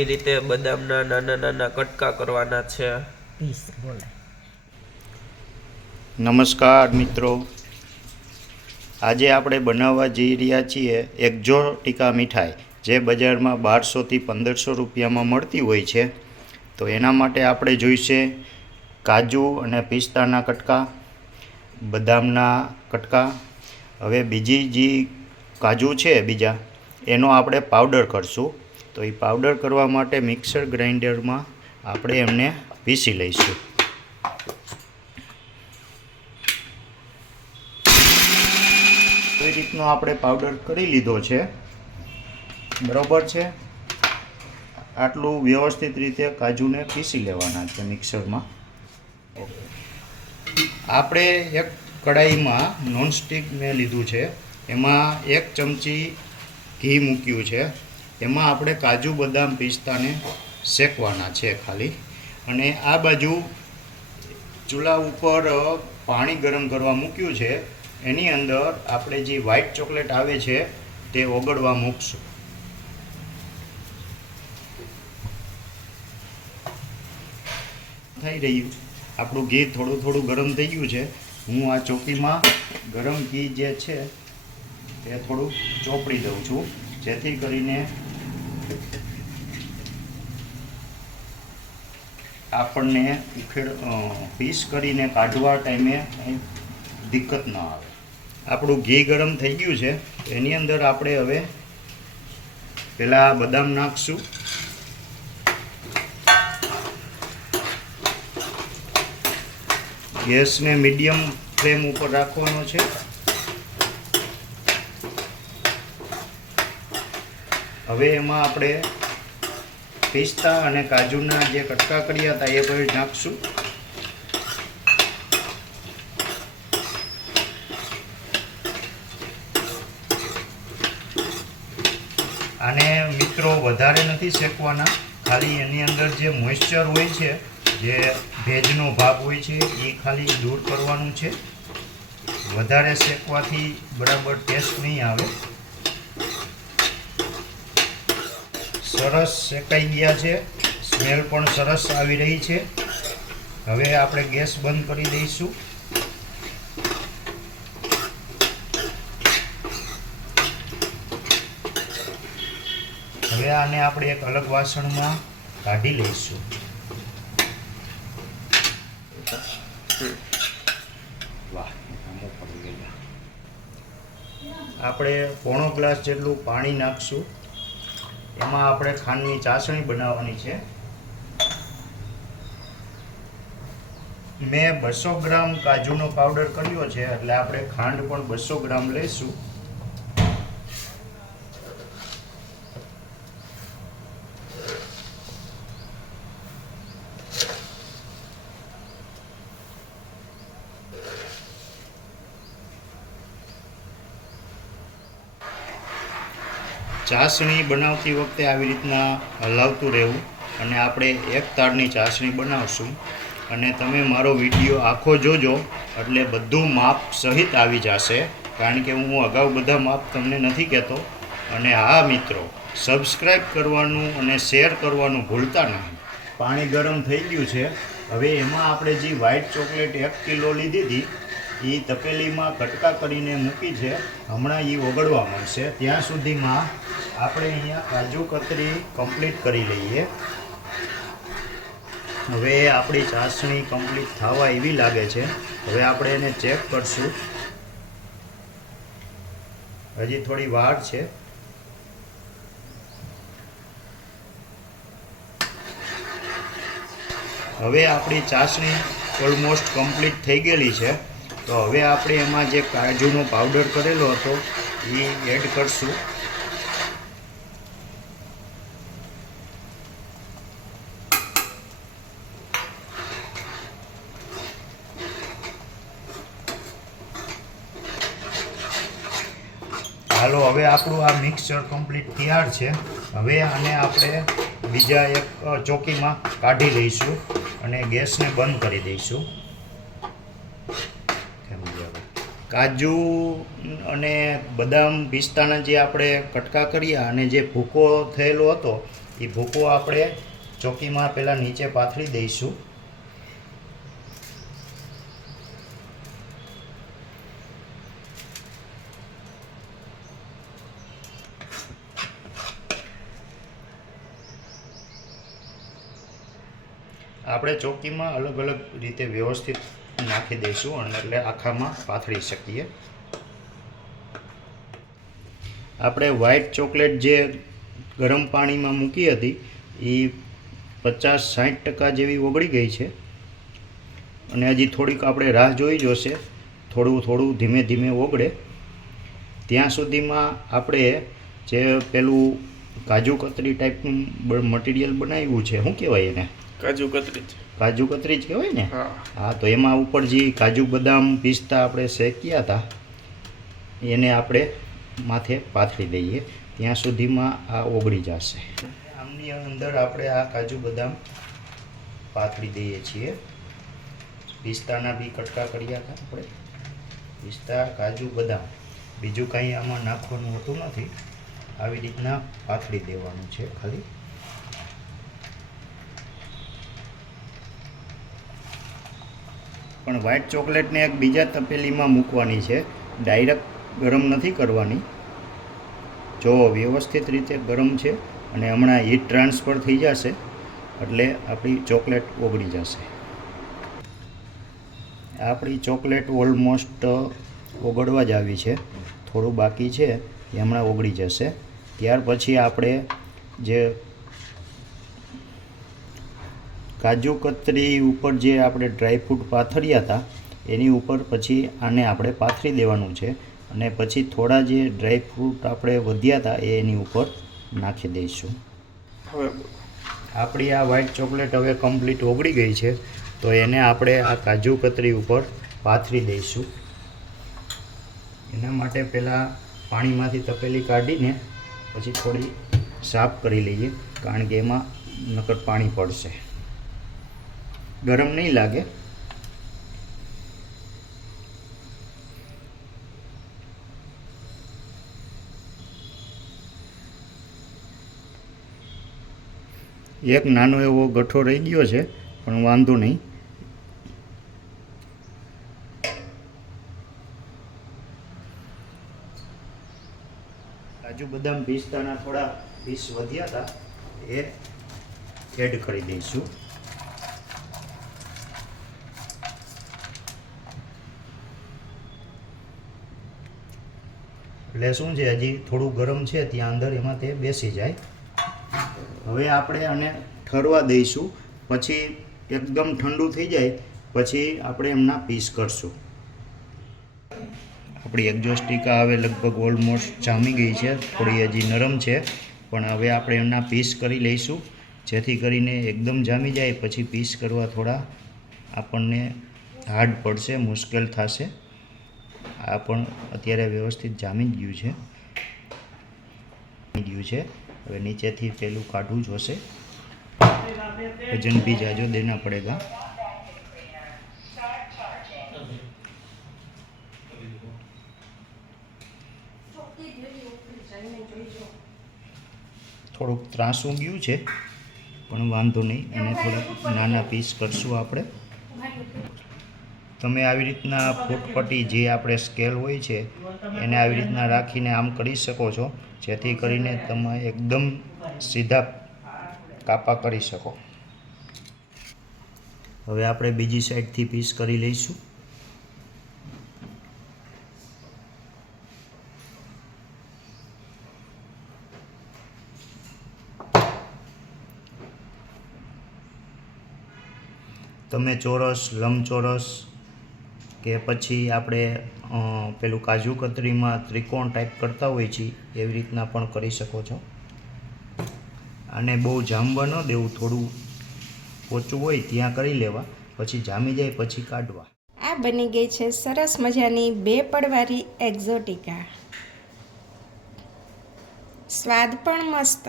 આવી રીતે બદામના નાના નાના કટકા કરવાના છે. નમસ્કાર મિત્રો, આજે આપણે બનાવવા જઈ રહ્યા છીએ એક્ઝોટિકા મીઠાઈ, જે બજારમાં 1200થી 1500 રૂપિયામાં મળતી હોય છે. તો એના માટે આપણે જોઈશે કાજુ અને પિસ્તાના કટકા, બદામના કટકા. હવે બીજી જે કાજુ છે બીજા, એનો આપણે પાવડર કરશું. તો એ પાવડર કરવા માટે મિક્સર ગ્રાઇન્ડરમાં આપણે એમને પીસી લઈશું. એ રીતનો આપણે પાવડર કરી લીધો છે, બરાબર છે. આટલું વ્યવસ્થિત રીતે કાજુને પીસી લેવાના છે મિક્સરમાં. આપણે એક કઢાઈમાં નોનસ્ટિક મેં લીધું છે, એમાં 1 ચમચી ઘી મૂક્યું છે. એમાં આપણે કાજુ બદામ પિસ્તાને શેકવાના છે ખાલી. અને આ બાજુ ચૂલા ઉપર પાણી ગરમ કરવા મૂક્યું છે. એની અંદર આપણે જે વ્હાઈટ ચોકલેટ આવે છે તે ઓગળવા મૂકશું. થઈ રહ્યું આપણું ઘી થોડું થોડું ગરમ થઈ ગયું છે. હું આ ચોકીમાં ગરમ ઘી જે છે તે થોડું ચોપડી દઉં છું, જેથી કરીને આપણને પીસ કરીને કાઢવા ટાઈમે દિક્કત ન આવે. આપણું ઘી ગરમ થઈ ગયું છે. એની અંદર આપણે હવે પહેલાં બદામ નાખશું. ગેસને મીડિયમ ફ્લેમ ઉપર રાખવાનો છે. હવે એમાં આપણે પિસ્તા અને કાજુના જે કટકા કર્યા હતા એ પણ નાખશું. આને મિત્રો વધારે નથી શેકવાના, ખાલી એની અંદર જે મોઇસ્ચર હોય છે, જે ભેજનો ભાગ હોય છે, એ ખાલી દૂર કરવાનું છે. વધારે શેકવાથી બરાબર ટેસ્ટ નહીં આવે. સરસ શેકાઈ ગયા છે, સ્મેલ પણ સરસ આવી રહી છે. હવે આપણે ગેસ બંધ કરી દઈશું. હવે આને આપણે એક અલગ વાસણમાં કાઢી લઈશું. વાહ, આપણે 1/4 ગ્લાસ જેટલું પાણી નાખશું. એમાં આપણે ખાંડની ચાસણી બનાવવાની છે. મેં 200 ગ્રામ કાજુનો પાવડર કર્યો છે, એટલે આપણે ખાંડ પણ 200 ગ્રામ લઈશું. ચાસણી બનાવતી વખતે આવી રીતના હલાવતું રહેવું. અને આપણે એક તારની ચાસણી બનાવશું. અને તમે મારો વિડીયો આખો જોજો, એટલે બધું માપ સહિત આવી જશે, કારણ કે હું અગાઉ બધા માપ તમને નથી કહેતો. અને હા મિત્રો, સબસ્ક્રાઈબ કરવાનું અને શેર કરવાનું ભૂલતા નહીં. પાણી ગરમ થઈ ગયું છે. હવે એમાં આપણે જે વ્હાઈટ ચોકલેટ 1 કિલો લીધી હતી, એ તપેલીમાં કટકા કરીને મૂકી છે. હમણાં એ ઓગળવા મળશે. ત્યાં સુધીમાં આપણે અહીંયા કાજુ કતરી કમ્પ્લીટ કરી લઈએ. હવે આપણી ચાસણી કમ્પ્લીટ થવા એવી લાગે છે. હવે આપણે એને ચેક કરશું. હજી થોડી વાર છે. હવે આપણી ચાસણી ઓલમોસ્ટ કમ્પ્લીટ થઈ ગયેલી છે. તો હવે આપણે એમાં જે કાજુનો પાવડર કરેલો હતો એ એડ કરશું. હાલો, હવે આપણું આ મિક્સચર કમ્પ્લીટ તૈયાર છે. હવે આને આપણે બીજા એક ચોકીમાં કાઢી લઈશું અને ગેસને બંધ કરી દઈશું. કાજુ અને બદામ પિસ્તાના જે આપણે કટકા કર્યા અને જે ભૂકો થયેલો હતો એ ભૂકો આપણે ચોકીમાં પહેલાં નીચે પાથરી દઈશું. આપણે ચોકીમાં અલગ અલગ રીતે વ્યવસ્થિત નાખી દઈશું અને એટલે આખામાં પાથરી શકીએ. આપણે વ્હાઈટ ચોકલેટ જે ગરમ પાણીમાં મૂકી હતી એ 50-60% જેવી ઓગળી ગઈ છે અને હજી થોડીક આપણે રાહ જોઈ જોશે. થોડું ધીમે ધીમે ઓગળે ત્યાં સુધીમાં આપણે જે પેલું કાજુ કતરી ટાઈપનું મટીરિયલ બનાવ્યું છે, શું કહેવાય એને? કાજુ કતરી જ કહેવાય ને? હા, તો એમાં ઉપર જે કાજુ બદામ પિસ્તા આપણે શેક્યા હતા એને આપણે માથે પાથરી દઈએ. ત્યાં સુધીમાં આ ઓગળી જશે. આમની અંદર આપણે આ કાજુ બદામ પાથરી દઈએ છીએ. પિસ્તાના બી કટકા કર્યા હતા આપણે. પિસ્તા, કાજુ, બદામ, બીજું કાંઈ આમાં નાખવાનું હોતું નથી. આવી રીતના પાથરી દેવાનું છે ખાલી. પણ વ્હાઈટ ચોકલેટને એક બીજા તપેલીમાં મૂકવાની છે, ડાયરેક્ટ ગરમ નથી કરવાની. જો વ્યવસ્થિત રીતે ગરમ છે અને હમણાં હીટ ટ્રાન્સફર થઈ જશે એટલે આપણી ચોકલેટ ઓગળી જશે. આપણી ચોકલેટ ઓલમોસ્ટ ઓગળવા જ આવી છે. થોડું બાકી છે, એ હમણાં ઓગળી જશે. ત્યાર પછી આપણે જે કાજુ કતરી ઉપર જે આપણે ડ્રાયફ્રૂટ પાથર્યા હતા એની ઉપર પછી આને આપણે પાથરી દેવાનું છે અને પછી થોડા જે ડ્રાયફ્રૂટ આપણે વધ્યા હતા એ એની ઉપર નાખી દઈશું. આપણી આ વ્હાઈટ ચોકલેટ હવે કમ્પ્લીટ ઓગળી ગઈ છે, તો એને આપણે આ કાજુ કતરી ઉપર પાથરી દઈશું. એના માટે પહેલાં પાણીમાંથી તપેલી કાઢીને પછી થોડી સાફ કરી લઈએ, કારણ કે એમાં નકર પાણી પડશે. ગરમ નહીં લાગે. એક નાનો એવો ગઠ્ઠો રહી ગયો છે, પણ વાંધો નહીં. કાજુ બદામ પિસ્તાના થોડા પીસ વધ્યા હતા એ એડ કરી દઈશું. એટલે શું છે, હજી થોડું ગરમ છે ત્યાં અંદર એમાં તે બેસી જાય. હવે આપણે આને ઠરવા દઈશું. પછી એકદમ ઠંડુ થઈ જાય પછી આપણે એમના પીસ કરશું. આપણી એક્ઝોસ્ટિકા હવે લગભગ ઓલમોસ્ટ જામી ગઈ છે, થોડી હજી નરમ છે, પણ હવે આપણે એમના પીસ કરી લઈશું જેથી કરીને એકદમ જામી જાય પછી પીસ કરવા થોડા આપણને હાર્ડ પડશે, મુશ્કેલ થશે. આ પણ અત્યારે વ્યવસ્થિત જામી જ ગયું છે. હવે નીચેથી પેલું કાઢવું જોશે, વજન भी जाजो देना पड़ेगा. થોડુંક ત્રાસું ગયું છે પણ વાંધો નહીં, એને થોડા નાના પીસ કરશું આપણે. તમે આવી રીતના ફૂટપટ્ટી જે આપણે સ્કેલ હોય છે એને આવી રીતના રાખીને આમ કરી શકો છો, જેથી કરીને તમે એકદમ સીધા કાપા કરી શકો. હવે આપણે બીજી સાઈડથી પીસ કરી લઈશું. તમે ચોરસ, લંબચોરસ કે પછી આપણે પેલું કાજુ કતરીમાં ત્રિકોણ ટાઈપ કરતા હોય છે એવી રીતના પણ કરી શકો છો. આને બહુ જામવા ન દેવું, થોડું ઓછું હોય ત્યાં કરી લેવા, પછી જામી જાય પછી કાઢવા. આ બની ગઈ છે સરસ મજાની 2 પડવાળી એક્ઝોટિકા. સ્વાદ પણ મસ્ત.